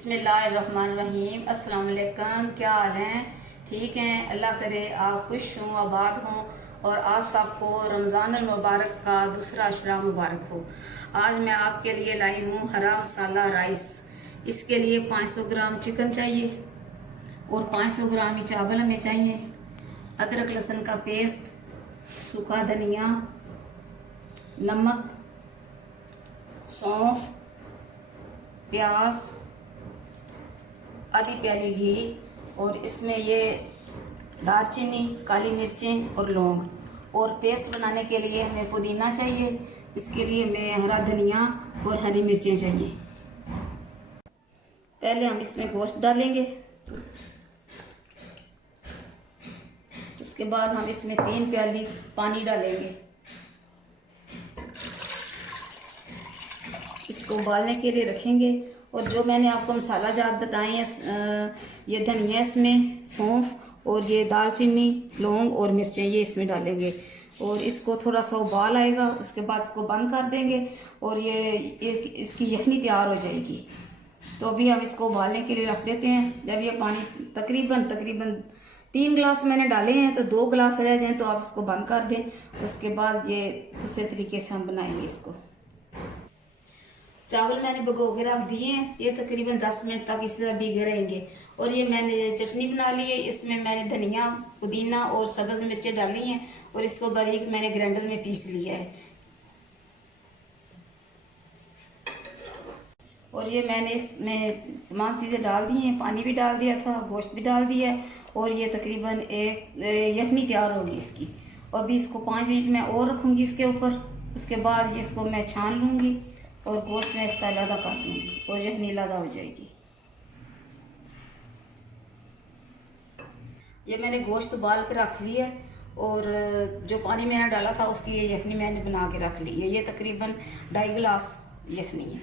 बिस्मिल्लाहिर्रहमानिर्रहीम। अस्सलाम वालेकुम। क्या हाल हैं? ठीक हैं? अल्लाह करे आप खुश हों, आबाद हों और आप सबको रमज़ान अल मुबारक का दूसरा अशरा मुबारक हो। आज मैं आपके लिए लाई हूँ हरा मसाला राइस। इसके लिए 500 ग्राम चिकन चाहिए और 500 ग्राम ही चावल हमें चाहिए। अदरक लहसुन का पेस्ट, सूखा धनिया, नमक, सौंफ, प्याज, आधी प्याली घी और इसमें ये दालचीनी, काली मिर्चें और लौंग। और पेस्ट बनाने के लिए हमें पुदीना चाहिए। इसके लिए हमें हरा धनिया और हरी मिर्चें चाहिए। पहले हम इसमें गोश्त डालेंगे, उसके बाद हम इसमें 3 प्याली पानी डालेंगे। इसको उबालने के लिए रखेंगे। और जो मैंने आपको मसाला जात बताए हैं, ये धनिया, इसमें सौंफ और ये दालचीनी, लौंग और मिर्चें, ये इसमें डालेंगे। और इसको थोड़ा सा उबाल आएगा, उसके बाद इसको बंद कर देंगे और ये इसकी यखनी तैयार हो जाएगी। तो अभी हम इसको उबालने के लिए रख देते हैं। जब ये पानी तकरीबन 3 गिलास मैंने डाले हैं, तो 2 गिलास रह जाएं तो आप इसको बंद कर दें। उसके बाद ये दूसरे तरीके से हम बनाएंगे इसको। चावल मैंने भिगो के रख दिए हैं, ये तकरीबन 10 मिनट तक इस तरह भीगे रहेंगे। और ये मैंने चटनी बना ली है। इसमें मैंने धनिया, पुदीना और सब्ज़ मिर्चें डाली हैं और इसको बारीक मैंने ग्राइंडर में पीस लिया है। और ये मैंने इसमें तमाम चीज़ें डाल दी हैं, पानी भी डाल दिया था, गोश्त भी डाल दिया है और ये तकरीबन एक यखनी तैयार होगी इसकी। और अभी इसको 5 मिनट में और रखूँगी इसके ऊपर। उसके बाद इसको मैं छान लूँगी और गोश्त में इसका अलग कर दूँगी और यखनी अलग हो जाएगी। ये मैंने गोश्त उबाल के रख लिया है और जो पानी मैंने डाला था उसकी ये यखनी मैंने बना के रख ली है। ये तकरीबन 2.5 गिलास यखनी है।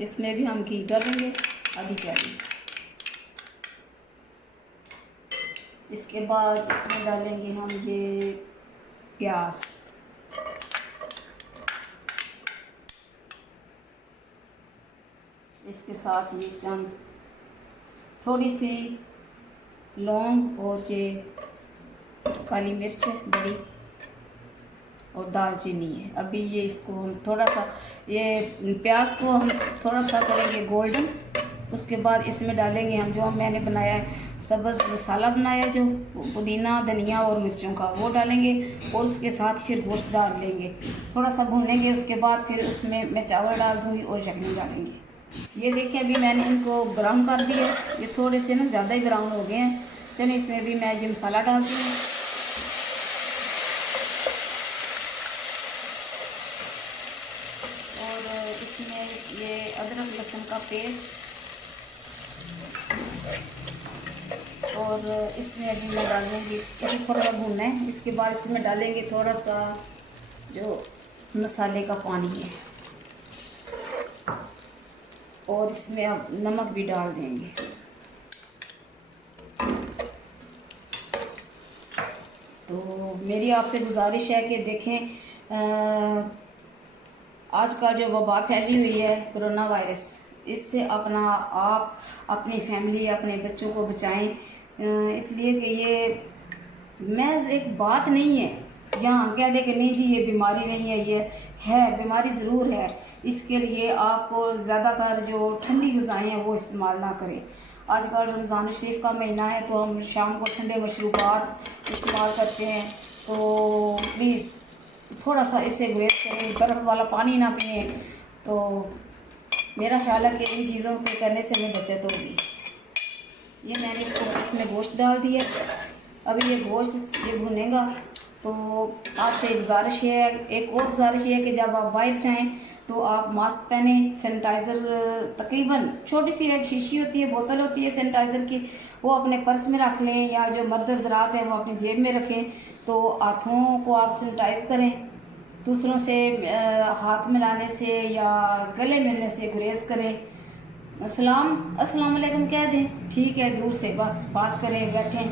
इसमें भी हम घी डालेंगे, आधी प्याली। इसके बाद इसमें डालेंगे हम ये प्याज, इसके साथ ये चंद थोड़ी सी लौंग और ये काली मिर्च बड़ी और दालचीनी है। अभी ये इसको हम थोड़ा सा, ये प्याज को हम थोड़ा सा करेंगे गोल्डन। उसके बाद इसमें डालेंगे हम जो मैंने बनाया है सब्ज़ मसाला बनाया, जो पुदीना, धनिया और मिर्चों का, वो डालेंगे। और उसके साथ फिर गोश्त डाल लेंगे, थोड़ा सा भूनेंगे। उसके बाद फिर उसमें मैं चावल डाल दूँगी और यखनी डालेंगे। ये देखिए अभी मैंने इनको ब्राउन कर दिया। ये थोड़े से ना ज़्यादा ही ब्राउन हो गए हैं। चलिए इसमें भी मैं ये मसाला डालती हूँ। और इसमें ये अदरक लहसुन का पेस्ट और इसमें अभी मैं डालूँगी, इसे थोड़ा सा भूनना है। इसके बाद इसमें डालेंगे थोड़ा सा जो मसाले का पानी है और इसमें अब नमक भी डाल देंगे। तो मेरी आपसे गुजारिश है कि देखें, आज का जो वबा फैली हुई है कोरोना वायरस, इससे आप अपनी फैमिली, अपने बच्चों को बचाएं। इसलिए कि ये महज एक बात नहीं है, यहाँ कह दे कि नहीं जी ये बीमारी नहीं है। ये है, बीमारी ज़रूर है। इसके लिए आपको ज़्यादातर जो ठंडी ग़िज़ाएँ हैं वो इस्तेमाल ना करें। आजकल रमज़ान शरीफ का महीना है तो हम शाम को ठंडे मशरूबात इस्तेमाल करते हैं। तो प्लीज़ थोड़ा सा इससे गुरेज करें, बर्फ़ वाला पानी ना पिए। तो मेरा ख्याल है कि इन चीज़ों को करने से हमें बचत होगी। ये मैंने इसमें गोश्त डाल दिया। अभी ये गोश्त ये भुनेगा। तो आपसे गुजारिश है, एक और गुजारिश है कि जब आप बाहर जाएं तो आप मास्क पहने, सैनिटाइज़र तकरीबन छोटी सी एक शीशी होती है, बोतल होती है सैनिटाइज़र की, वो अपने पर्स में रख लें या जो मर्द ज़रात है वो अपनी जेब में रखें। तो हाथों को आप सैनिटाइज़ करें, दूसरों से हाथ मिलाने से या गले मिलने से गुरेज करें। अस्सलाम वालेकुम कह दें, ठीक है, दूर से बस बात करें, बैठें।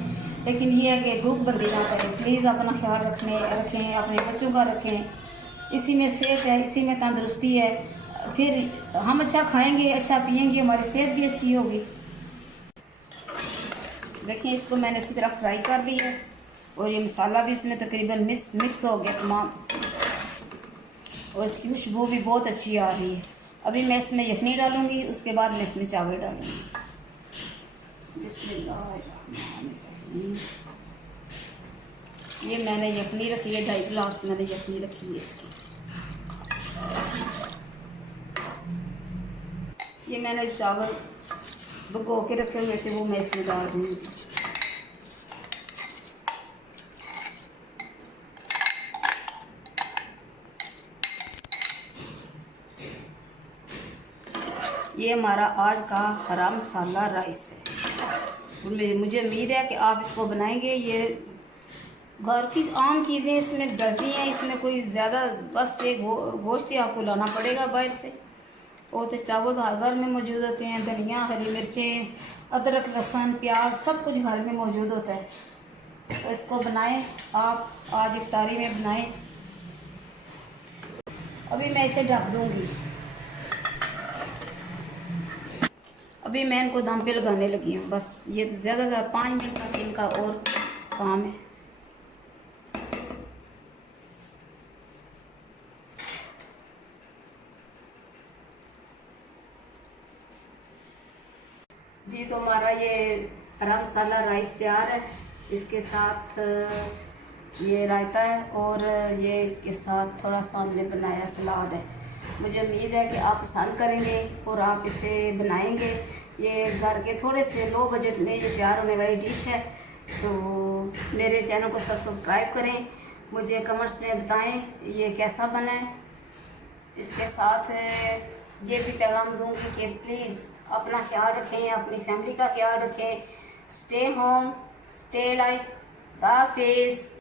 लेकिन ये है कि ग्रुप बंदी ना करें। प्लीज़ अपना ख्याल रखें, अपने बच्चों का रखें। इसी में सेहत है, इसी में तंदुरुस्ती है। फिर हम अच्छा खाएंगे, अच्छा पिएंगे, हमारी सेहत भी अच्छी होगी। देखिए इसको मैंने अच्छी तरह फ्राई कर दिया है और ये मसाला भी इसमें तकरीबन मिक्स हो गया तमाम, और इसकी खुशबू भी बहुत अच्छी आ रही है। अभी मैं इसमें यखनी डालूंगी, उसके बाद मैं इसमें चावल डालूंगी। बिस्मिल्लाहिर्रहमानिर्रहीम। ये मैंने यखनी रखी है, 2.5 गिलास मैंने यखनी रखी है इसकी। ये मैंने चावल भिगो के रखे हुए थे, वो मैं इसमें डाल दूँगी। ये हमारा आज का हरा मसाला राइस है। मुझे उम्मीद है कि आप इसको बनाएंगे। ये घर की आम चीज़ें इसमें डलती हैं, इसमें कोई ज़्यादा बस ये गोश्त ही आपको लाना पड़ेगा बाहर से। और तो चावल तो हर घर में मौजूद होते हैं, धनिया, हरी मिर्चें, अदरक, लहसुन, प्याज सब कुछ घर में मौजूद होता है। तो इसको बनाएं आप, आज इफ्तारी में बनाएं। अभी मैं इसे ढक दूंगी। अभी मैं इनको दम पे लगाने लगी हूँ। बस ये ज़्यादा से ज़्यादा 5 मिनट तक इनका और काम है। जी तो हमारा ये हरा मसाला राइस तैयार है। इसके साथ ये रायता है और ये इसके साथ थोड़ा सा हमने बनाया सलाद है। मुझे उम्मीद है कि आप पसंद करेंगे और आप इसे बनाएंगे। ये घर के थोड़े से लो बजट में ये तैयार होने वाली डिश है। तो मेरे चैनल को सब्सक्राइब करें, मुझे कमेंट्स में बताएं ये कैसा बना है। इसके साथ ये भी पैगाम दूंगी कि प्लीज़ अपना ख्याल रखें, अपनी फैमिली का ख्याल रखें। Stay home, stay life. हाफिज़।